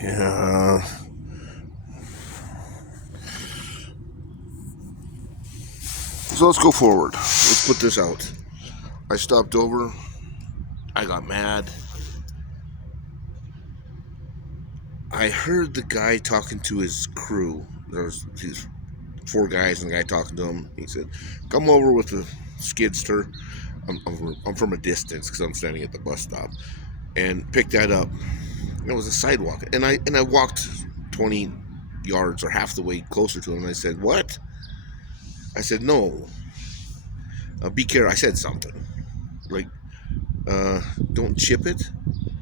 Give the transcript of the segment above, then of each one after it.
Yeah. So let's go forward. Let's put this out. I stopped over. I got mad. I heard the guy talking to his crew. There's these four guys and the guy talking to him. He said, "Come over with the skidster." I'm from a distance because I'm standing at the bus stop, and picked that up. It was a sidewalk, and I walked 20 yards or half the way closer to him. And I said, "What?" I said, "No, be careful." I said something like, "Don't chip it,"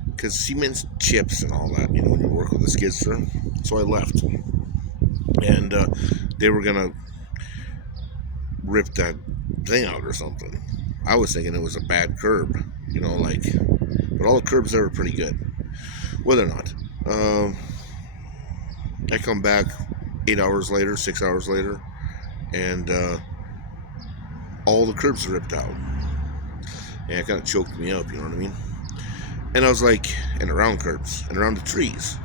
because cement chips and all that. When you work with a skidster. So I left, and they were gonna rip that thing out or something. I was thinking it was a bad curb, but all the curbs there are pretty good. Whether or not. I come back 8 hours later, 6 hours later, and all the curbs are ripped out. And it kind of choked me up, you know what I mean? And I was like, and around curbs, and around the trees.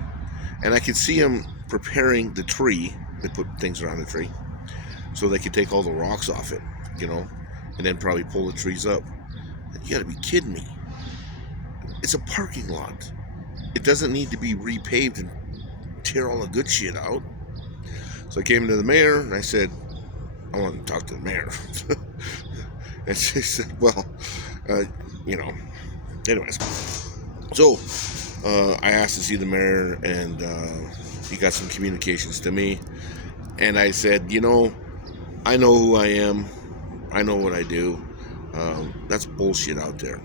And I could see them preparing the tree. They put things around the tree so they could take all the rocks off it, and then probably pull the trees up. You gotta be kidding me. It's a parking lot. It doesn't need to be repaved and tear all the good shit out. So I came to the mayor and I said, I want to talk to the mayor. And she said, well, uh, you know, anyways. So I asked to see the mayor, and he got some communications to me. And I said, I know who I am. I know what I do. That's bullshit out there.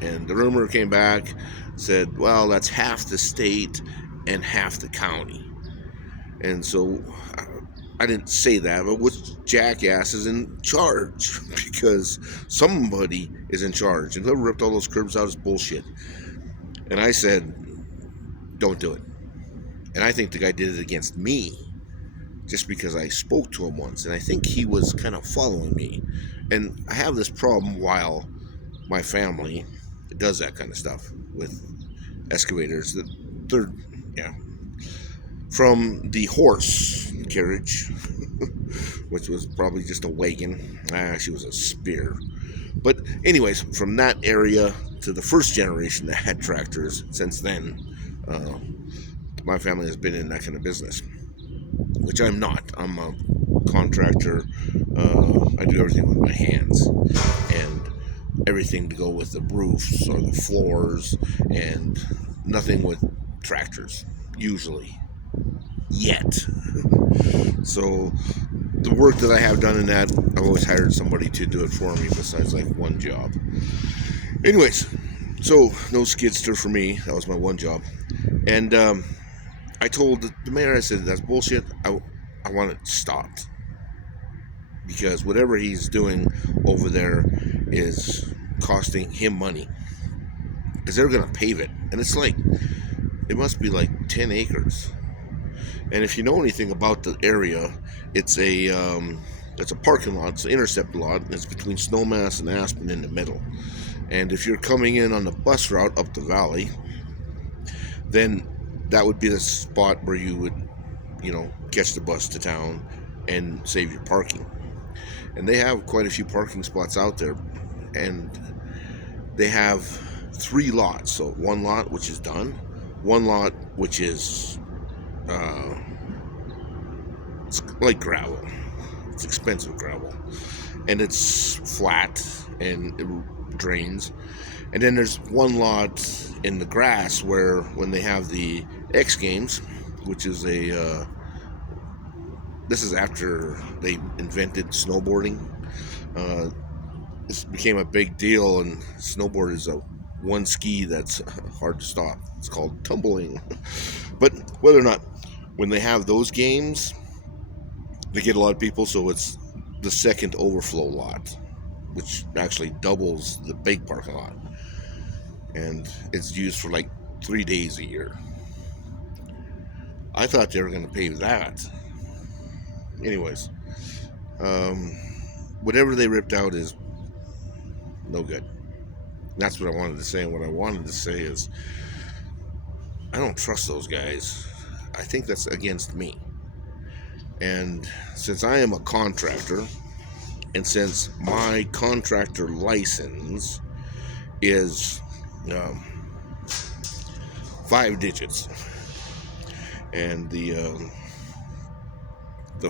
And the rumor came back, said, well, that's half the state and half the county. And so I didn't say that, but which jackass is in charge? Because somebody is in charge. And whoever ripped all those curbs out is bullshit. And I said, don't do it. And I think the guy did it against me just because I spoke to him once. And I think he was kind of following me. And I have this problem while my family does that kind of stuff with excavators. They're, yeah, from the horse carriage, which was probably just a wagon. Actually, was a spear. But anyways, from that area to the first generation that had tractors, since then, uh, my family has been in that kind of business, which I'm not. I'm a contractor. I do everything with my hands, and everything to go with the roofs or the floors, and nothing with tractors, usually. Yet. So the work that I have done in that, I've always hired somebody to do it for me besides like one job. Anyways, so no skidster for me. That was my one job. And I told the mayor, I said, that's bullshit. I want it stopped. Because whatever he's doing over there is costing him money. Because they're going to pave it. And it's like, it must be like 10 acres. And if you know anything about the area, it's a parking lot. It's an intercept lot. And it's between Snowmass and Aspen in the middle. And if you're coming in on the bus route up the valley, then that would be the spot where you would, catch the bus to town and save your parking. And they have quite a few parking spots out there. And they have three lots. So one lot which is done, one lot which is it's like gravel. It's expensive gravel, and it's flat and it drains. And then there's one lot in the grass where when they have the X Games, which is this is after they invented snowboarding. Uh, this became a big deal, and snowboard is a one ski that's hard to stop. It's called tumbling. But whether or not, when they have those games, they get a lot of people, so it's the second overflow lot, which actually doubles the big parking lot. And it's used for like 3 days a year. I thought they were going to pave that. Anyways, um, whatever they ripped out is no good. That's what I wanted to say. And what I wanted to say is I don't trust those guys. I think that's against me. And since I am a contractor, and since my contractor license is um, 5 digits, and the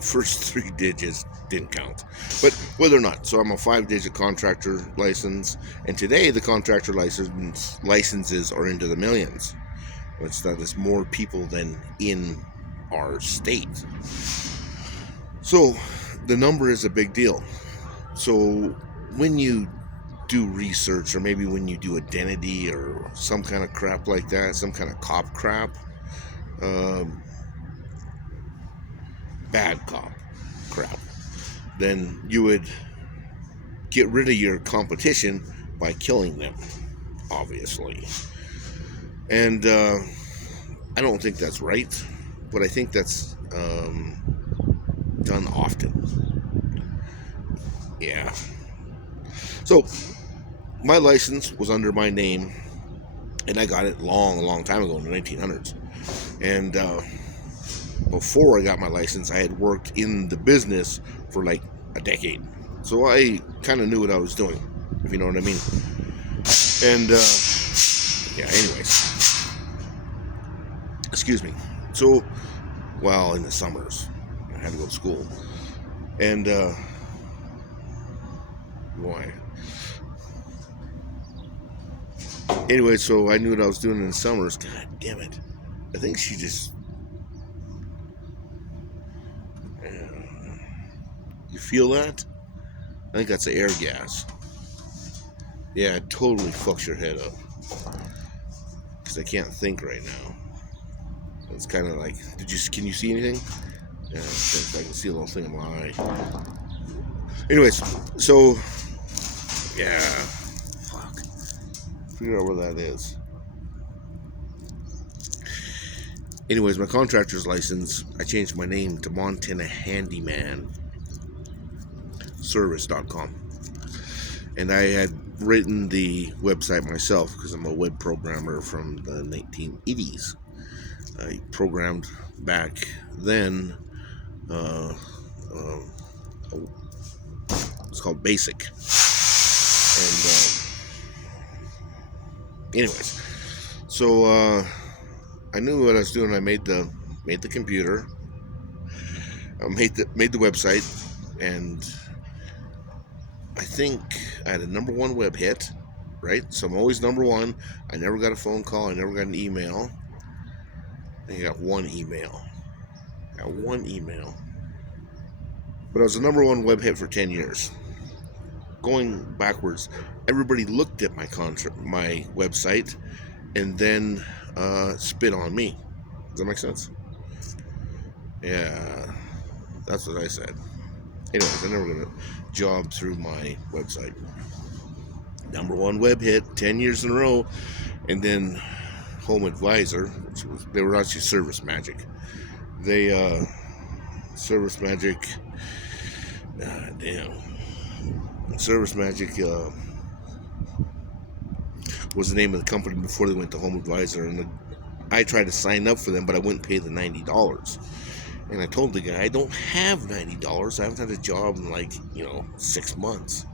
first 3 digits didn't count, but whether or not, so I'm a 5 digit contractor license, and today the contractor licenses are into the millions. It's that there's more people than in our state, so the number is a big deal. So when you do research, or maybe when you do identity or some kind of crap like that, some kind of cop crap, um, bad cop crap, then you would get rid of your competition by killing them, obviously. And I don't think that's right, but I think that's done often. Yeah. So my license was under my name, and I got it long time ago in the 1900s. And before I got my license, I had worked in the business for like a decade. So I kind of knew what I was doing, if you know what I mean. And yeah, anyways. Excuse me. So, well, in the summers, I had to go to school. And, boy. Anyway, so I knew what I was doing in the summers. God damn it. I think she just... You feel that? I think that's the air gas. Yeah, it totally fucks your head up. Because I can't think right now. It's kind of like... Can you see anything? Yeah, I can see a little thing in my eye. Anyways, so... Yeah. Fuck. Figure out where that is. Anyways, my contractor's license, I changed my name to Montana Handyman Service.com. And I had written the website myself because I'm a web programmer from the 1980s. I programmed back then. It's called BASIC. And anyways, so I knew what I was doing. I made the computer. I made the website, and I think I had a #1 web hit, right? So I'm always #1. I never got a phone call. I never got an email. I got one email. But I was a #1 web hit for 10 years. Going backwards, everybody looked at my website and then spit on me. Does that make sense? Yeah, that's what I said. Anyways, I never got a job through my website. #1 web hit 10 years in a row, and then Home Advisor, they were actually Service Magic. Service Magic, Service Magic was the name of the company before they went to Home Advisor, and I tried to sign up for them, but I wouldn't pay the $90. And I told the guy, I don't have $90. I haven't had a job in 6 months.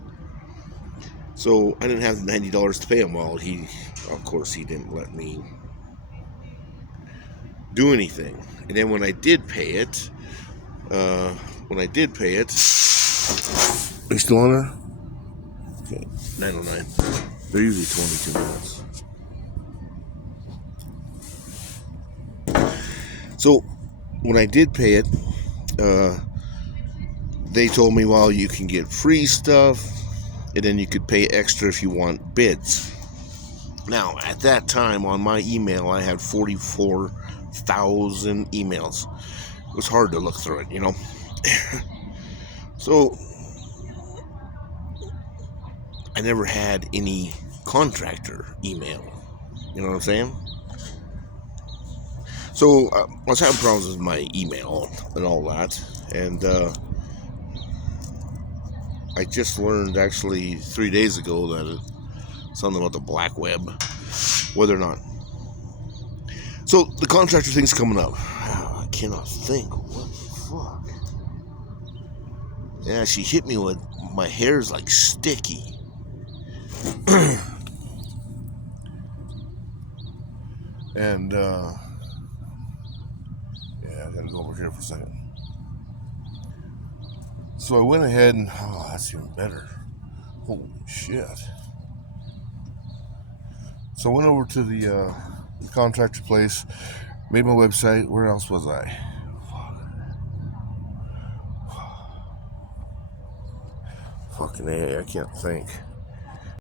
So I didn't have the $90 to pay him. Well, of course, he didn't let me do anything. And then when I did pay it, are you still on there? Okay, 9:09. They're usually 22 minutes. So when I did pay it, they told me, well, you can get free stuff, and then you could pay extra if you want bids. Now, at that time, on my email, I had 44,000 emails. It was hard to look through it, So I never had any contractor email. You know what I'm saying? So I was having problems with my email and all that, and I just learned actually 3 days ago that something about the black web, whether or not So the contractor thing's coming up. I cannot think. What the fuck? Yeah, she hit me with my hair's like sticky. And yeah, I gotta go over here for a second. So I went ahead and that's even better. Holy shit. So I went over to the contractor place, made my website. Where else was I? Fucking A, I can't think.